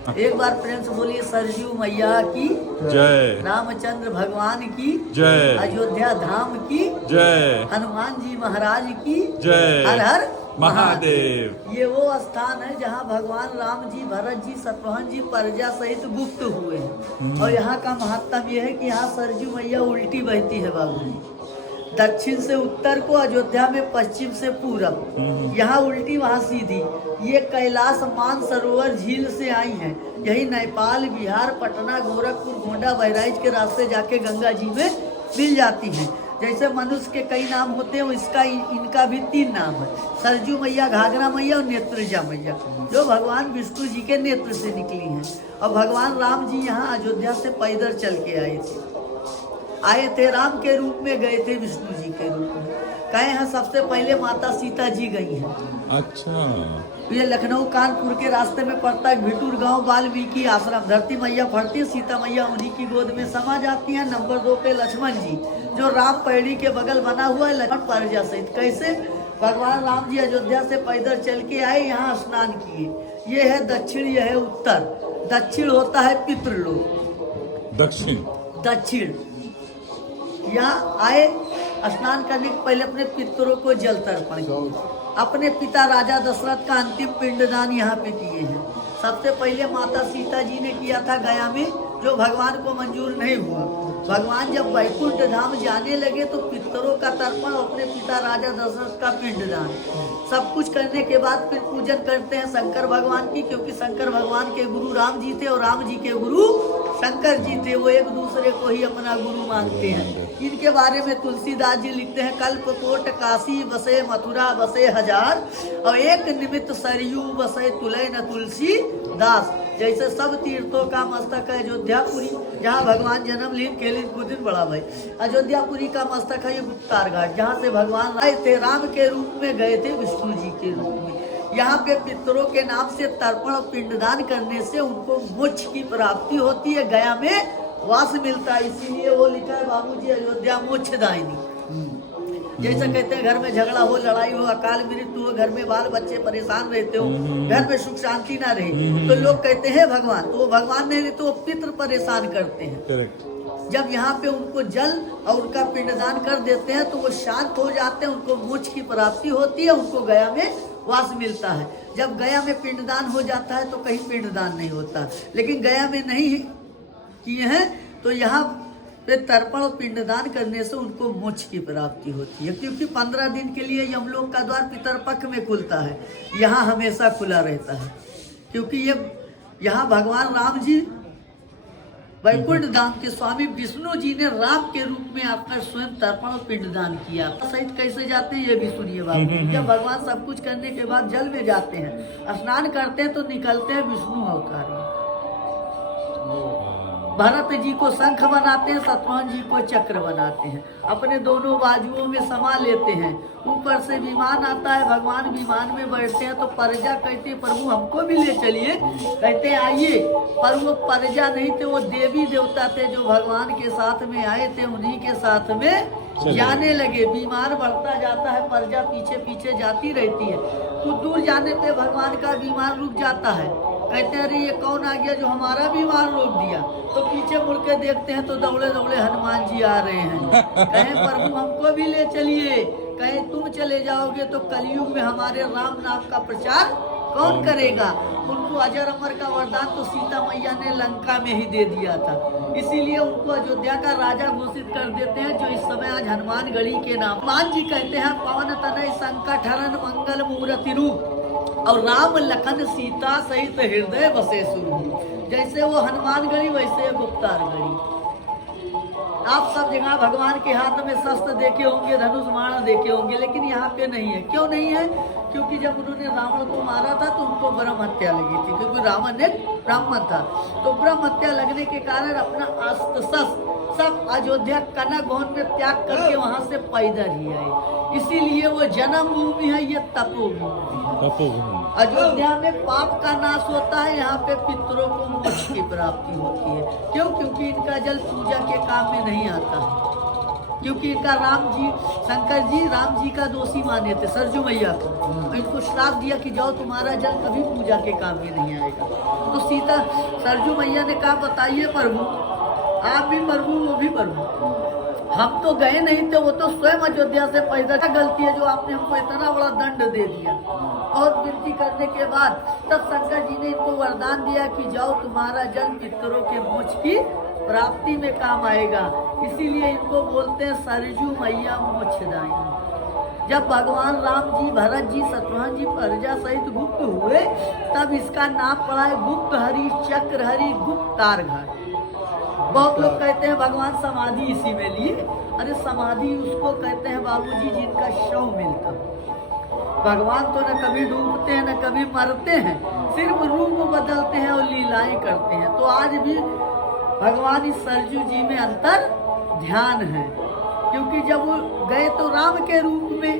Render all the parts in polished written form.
एक बार प्रेम से बोलिए सरजू मैया की जय। रामचंद्र भगवान की जय। अयोध्या धाम की जय। हनुमान जी महाराज की जय। हर हर महादेव। ये वो स्थान है जहाँ भगवान राम जी, भरत जी, शत्रुघ्न जी प्रजा सहित गुप्त हुए हैं। और यहाँ का महत्व ये है कि यहाँ सरजू मैया उल्टी बहती है बाबू जी। दक्षिण से उत्तर को, अयोध्या में पश्चिम से पूरब, यहाँ उल्टी वहाँ सीधी। ये कैलाश मानसरोवर झील से आई हैं। यही नेपाल, बिहार, पटना, गोरखपुर, गोंडा, बहराइच के रास्ते जाके गंगा जी में मिल जाती हैं। जैसे मनुष्य के कई नाम होते हैं, इसका इनका भी 3 नाम है, सरजू मैया, घाघरा मैया और नेत्रजा मैया, जो भगवान विष्णु जी के नेत्र से निकली हैं। और भगवान राम जी यहाँ अयोध्या से पैदल चल के आए थे, राम के रूप में गए थे, विष्णु जी के रूप में। कहे हैं सबसे पहले माता सीता जी गई हैं। अच्छा। ये लखनऊ कानपुर के रास्ते में पड़ता है भिटूर गांव, वाल्मीकि आश्रम। धरती मैया फटती है, सीता मैया उन्हीं की गोद में समा जाती हैं। नंबर 2 पे लक्ष्मण जी, जो राम पैड़ी के बगल बना हुआ है, लक्ष्मण प्रजा सहित। कैसे भगवान राम जी अयोध्या से पैदल चल के आए, यहाँ स्नान किए। ये है दक्षिण, यह है उत्तर। दक्षिण होता है पितृलोक। दक्षिण यहाँ आए, स्नान करने के पहले अपने पितरों को जल तर्पण किया। अपने पिता राजा दशरथ का अंतिम पिंडदान यहाँ पे किए हैं। सबसे पहले माता सीता जी ने किया था गया में, जो भगवान को मंजूर नहीं हुआ। भगवान जब वैकुंठ धाम जाने लगे तो पितरों का तर्पण, अपने पिता राजा दशरथ का पिंडदान, सब कुछ करने के बाद फिर पूजन करते हैं शंकर भगवान की, क्योंकि शंकर भगवान के गुरु राम जी थे और राम जी के गुरु शंकर जी थे। वो एक दूसरे को ही अपना गुरु मानते हैं। इनके बारे में तुलसीदास जी लिखते हैं, कल्पकोट काशी बसे, मथुरा बसे हजार, और एक निमित्त सरयू बसे, तुलय न तुलसी दास। जैसे सब तीर्थों का मस्तक है अयोध्यापुरी, जहाँ भगवान जन्म लीन के लिए कुछ दिन बड़ा भाई। अयोध्यापुरी का मस्तक है ये गुप्तार घाट, जहाँ से भगवान आए थे, राम के रूप में गए थे विष्णु जी के रूप में। यहाँ पे पितरों के नाम से तर्पण और पिंडदान करने से उनको मोक्ष की प्राप्ति होती है, गया में वास मिलता है। इसीलिए वो लिखा है बाबूजी, अयोध्या मोक्षदायिनी। जैसा कहते हैं घर में झगड़ा हो, लड़ाई हो, अकाल मृत्यु हो, घर में बाल बच्चे परेशान रहते हो, घर में सुख शांति ना रहे, तो लोग कहते हैं भगवान, तो वो भगवान नहीं रहते, वो पितृ परेशान करते हैं। जब यहाँ पे उनको जल और उनका पिंडदान कर देते हैं तो वो शांत हो जाते हैं, उनको मोक्ष की प्राप्ति होती है, उनको गया में वास मिलता है। जब गया में पिंडदान हो जाता है तो कहीं पिंडदान नहीं होता, लेकिन गया में नहीं किए हैं तो यहाँ पे तर्पण और पिंडदान करने से उनको मोक्ष की प्राप्ति होती है। क्योंकि 15 दिन के लिए यमलोक का द्वार पितरपक्ष में खुलता है, यहाँ हमेशा खुला रहता है। क्योंकि ये यहाँ भगवान राम जी वैकुंठ धाम के स्वामी विष्णु जी ने राम के रूप में आकर स्वयं तर्पण और पिंडदान किया। सहित कैसे जाते हैं ये भी सुनिए बाबू। जब भगवान सब कुछ करने के बाद जल में जाते हैं, स्नान करते हैं, तो निकलते हैं विष्णु अवतार में। भरत जी को शंख बनाते हैं, शत्रुघ्न जी को चक्र बनाते हैं, अपने दोनों बाजुओं में समा लेते हैं। ऊपर से विमान आता है, भगवान विमान में बैठते हैं तो प्रजा कहते हैं प्रभु हमको भी ले चलिए। कहते हैं आइए, पर वो प्रजा नहीं थे, वो देवी देवता थे जो भगवान के साथ में आए थे, उन्हीं के साथ में जाने लगे। विमान बढ़ता जाता है, प्रजा पीछे पीछे जाती रहती है। कुछ दूर जाने पे भगवान का विमान रुक जाता है। कहते हैं अरे ये कौन आ गया जो हमारा विमान रोक दिया। तो पीछे मुड़ के देखते हैं तो दौड़े दौड़े हनुमान जी आ रहे हैं। कहें प्रभु हमको भी ले चलिए। कहें तुम चले जाओगे तो कलयुग में हमारे राम नाम का प्रचार कौन करेगा। उनको अजर अमर का वरदान तो सीता मैया ने लंका में ही दे दिया था, इसीलिए उनको अयोध्या का राजा घोषित कर देते हैं, जो इस समय आज हनुमानगढ़ी के नाम। हनुमान जी कहते हैं पवन तनय संकट हरन मंगल मूर्ति रूप, और राम लखन सीता सहित हृदय बसे सुरभि। जैसे वो हनुमानगढ़ी वैसे गुप्तारगढ़ी। आप सब जगह भगवान के हाथ में शस्त्र देखे होंगे, धनुष बाण देखे होंगे, लेकिन यहाँ पे नहीं है। क्यों नहीं है? क्योंकि जब उन्होंने रावण को मारा था तो उनको ब्रह्म हत्या लगी थी, क्योंकि रावण एक ब्राह्मण था। तो ब्रह्म हत्या लगने के कारण अपना अस्त्र शस्त्र सब अयोध्या कनक भवन में त्याग करके वहां से पैदल ही आए। इसीलिए वो जन्म भूमि है, ये तपोभूमि। अयोध्या में पाप का नाश होता है, यहाँ पे पितरों को मोक्ष की प्राप्ति होती है। क्यों? क्योंकि इनका जल पूजा के काम में नहीं आता है। क्योंकि इनका राम जी, शंकर जी राम जी का दोषी माने थे सरजू मैया को, तो इनको श्राप दिया कि जाओ तुम्हारा जल कभी पूजा के काम में नहीं आएगा। तो सीता सरजू मैया ने कहा बताइए प्रभु, आप भी प्रभु वो भी प्रभु, हम तो गए नहीं थे, वो तो स्वयं अयोध्या से पैदा, क्या गलती है जो आपने हमको इतना बड़ा दंड दे दिया। और विनती करने के बाद तब शंकर जी ने इनको वरदान दिया कि जाओ तुम्हारा जल पितरों के मोक्ष की प्राप्ति में काम आएगा, इसीलिए इनको बोलते हैं सरजू मैया मोक्षदायिनी। जब भगवान राम जी, भरत जी, शत्रुघ्न जी प्रजा सहित गुप्त हुए तब इसका नाम पड़ा है गुप्त हरि, चक्र हरि, गुप्तार घाट। बहुत लोग कहते हैं भगवान समाधि इसी में लिए, अरे समाधि उसको कहते हैं बाबूजी जिनका शव मिलता। भगवान तो न कभी डूबते हैं न कभी मरते हैं, सिर्फ रूप बदलते हैं और लीलाएं करते हैं। तो आज भी भगवान इस सरजू जी में अंतर ध्यान है, क्योंकि जब वो गए तो राम के रूप में,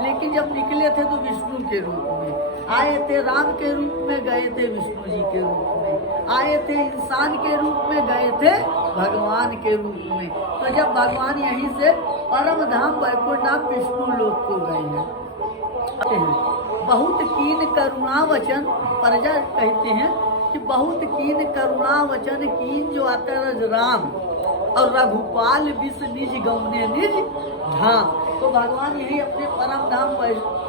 लेकिन जब निकले थे तो विष्णु के रूप में आए थे, राम के रूप में गए थे, विष्णु जी के रूप में आए थे, इंसान के रूप में गए थे, भगवान के रूप में। तो जब भगवान यहीं से परम धाम वैकुंठ धाम विष्णु लोक को गए हैं। बहुत कीन करुणा वचन, प्रजा कहते हैं कि बहुत कीन करुणा वचन कीन जो अतरज राम, और रघुपाल विष निज गौने निज धाम। तो भगवान यही अपने परम धाम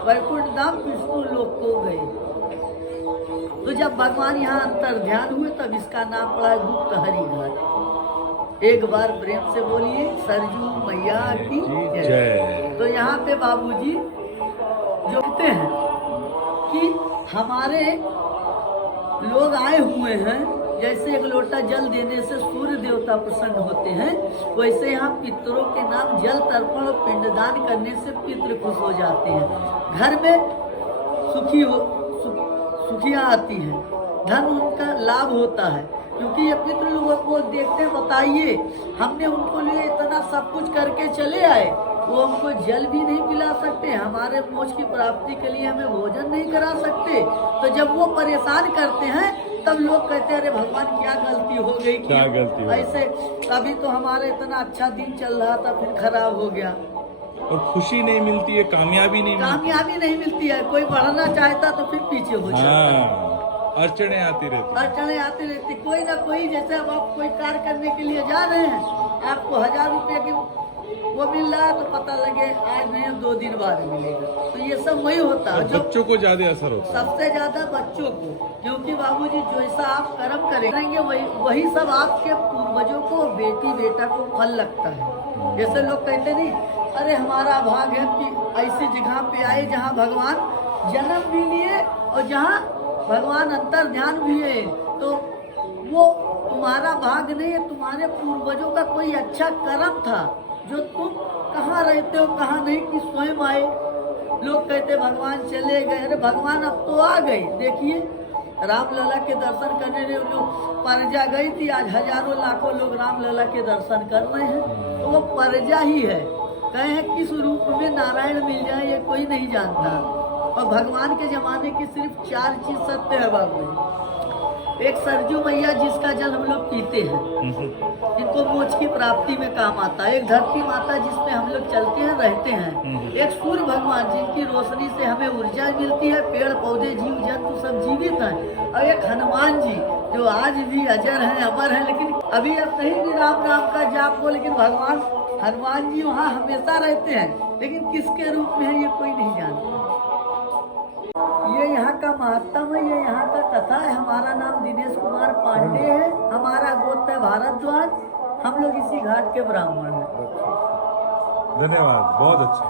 वैकुंठ धाम विष्णु लोक को गए। तो जब भगवान यहाँ अंतर ध्यान हुए तब इसका नाम पड़ा है गुप्त हरि घाट। एक बार प्रेम से बोलिए सरजू मैया की जय। तो यहाँ पे बाबूजी जो कहते हैं कि हमारे लोग आए हुए हैं, जैसे एक लोटा जल देने से सूर्य देवता प्रसन्न होते हैं, वैसे यहाँ पितरों के नाम जल तर्पण और पिंडदान करने से पितृ खुश हो जाते हैं। घर में सुखियाँ आती हैं, धन उनका लाभ होता है, क्योंकि ये पितृ लोगों को देखते हैं। बताइए, हमने उनको लिए इतना सब कुछ करके चले आए, वो हमको जल भी नहीं पिला सकते, हमारे मोक्ष की प्राप्ति के लिए हमें भोजन नहीं करा सकते। तो जब वो परेशान करते हैं तब लोग कहते हैं अरे भगवान क्या गलती हो गई, क्या गलती हो? ऐसे कभी तो हमारा इतना अच्छा दिन चल रहा था फिर खराब हो गया। और खुशी नहीं मिलती है, कामयाबी नहीं मिलती है। कोई बढ़ना चाहता तो फिर पीछे हो जाता है। अड़चने आती रहती, कोई ना कोई, जैसे अब आप कोई कार्य करने के लिए जा रहे हैं, आपको 1000 रुपये की वो मिल रहा है तो पता लगे आज नहीं 2 दिन बाद मिलेगा। तो ये सब वही होता है, बच्चों को ज्यादा असर होता है, सबसे ज्यादा बच्चों को, क्योंकि बाबूजी जैसा आप कर्म करेंगे वही सब आपके पूर्वजों को, बेटी बेटा को फल लगता है। जैसे लोग कहते नहीं अरे हमारा भाग है कि ऐसी जगह पे आए जहाँ भगवान जन्म भी लिए और जहाँ भगवान अंतर ध्यान भी है, तो वो तुम्हारा भाग नहीं है, तुम्हारे पूर्वजों का कोई अच्छा कर्म था जो तुम कहाँ रहते हो कहाँ नहीं कि स्वयं आए। लोग कहते भगवान चले गए, अरे भगवान अब तो आ गए। देखिए रामलला के दर्शन करने लोग प्रजा गई थी, आज हजारों लाखों लोग रामलला के दर्शन कर रहे हैं। तो वो प्रजा ही है, कहे हैं किस रूप में नारायण मिल जाए ये कोई नहीं जानता। और भगवान के जमाने की सिर्फ 4 चीज सत्य है बाबू। एक सरजू मैया जिसका जल हम लोग पीते हैं, जिनको मोक्ष की प्राप्ति में काम आता है। एक धरती माता जिसमें हम लोग चलते हैं रहते हैं। एक सूर्य भगवान जिनकी रोशनी से हमें ऊर्जा मिलती है, पेड़ पौधे जीव जंतु सब जीवित हैं। और एक हनुमान जी जो आज भी अजर हैं अमर हैं, लेकिन अभी अब कहीं भी राम नाम का जाप हो, लेकिन भगवान हनुमान जी वहाँ हमेशा रहते हैं, लेकिन किसके रूप में है ये कोई नहीं जानता। ये यहाँ का महत्तम है, ये यहाँ का कथा है। हमारा नाम दिनेश कुमार पांडे है, हमारा गोत्र है भारद्वाज, हम लोग इसी घाट के ब्राह्मण हैं। धन्यवाद, बहुत अच्छा।